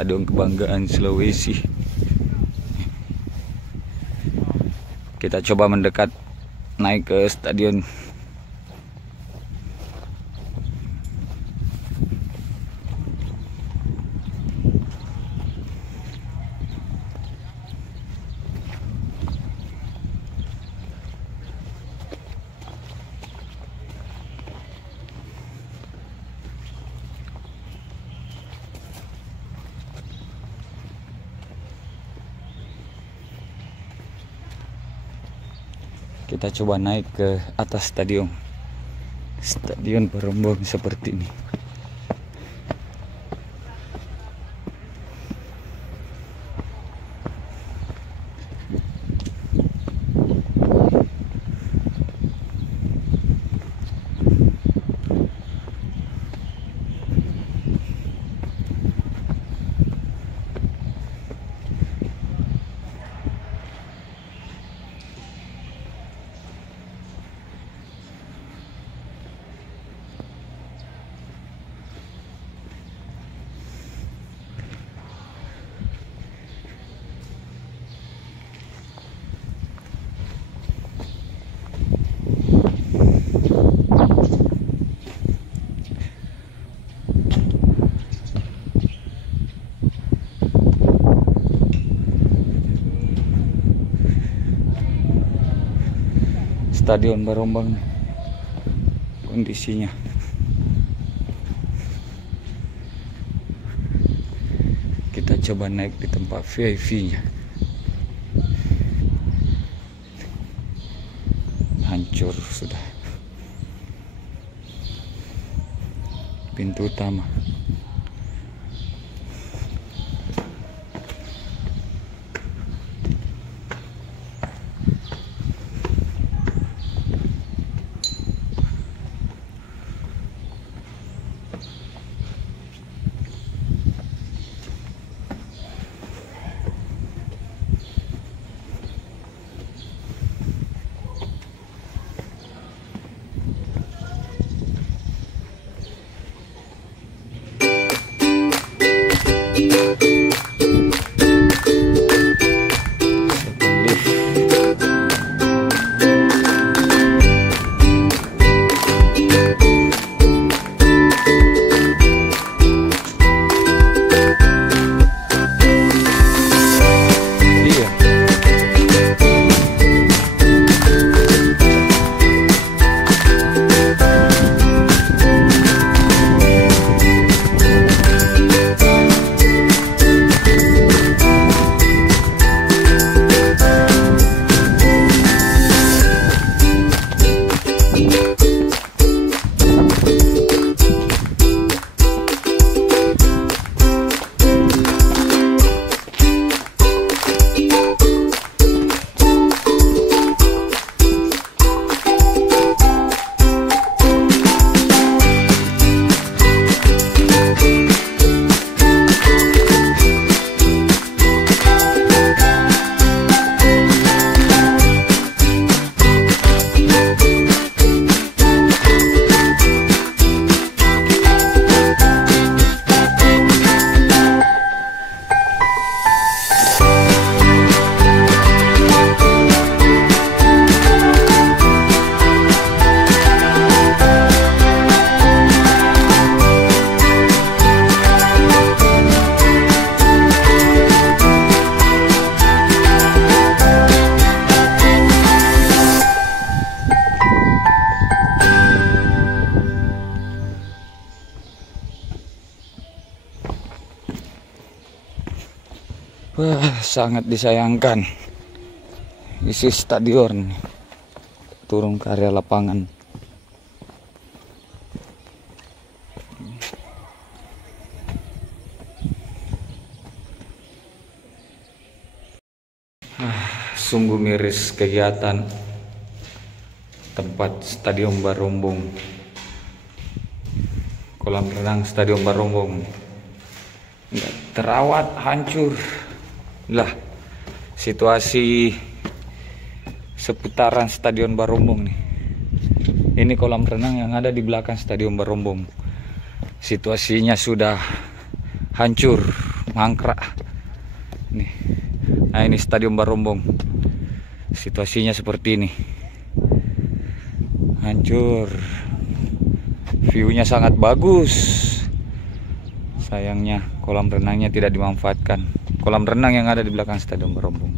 Stadion Kebanggaan Sulawesi. Kita coba mendekat naik ke stadion. Kita coba naik ke atas stadion Barombong seperti ini. Stadion Barombong kondisinya. Kita coba naik di tempat VIP-nya. Hancur sudah pintu utama. Wah, sangat disayangkan isi stadion turun ke area lapangan. Sungguh miris kegiatan tempat Stadion Barombong, kolam renang Stadion Barombong nggak terawat, hancur lah. Situasi seputaran Stadion Barombong nih, ini kolam renang yang ada di belakang Stadion Barombong, situasinya sudah hancur mangkrak nih. Nah, ini Stadion Barombong, situasinya seperti ini, hancur. View-nya sangat bagus, sayangnya kolam renangnya tidak dimanfaatkan. Kolam renang yang ada di belakang Stadion Barombong.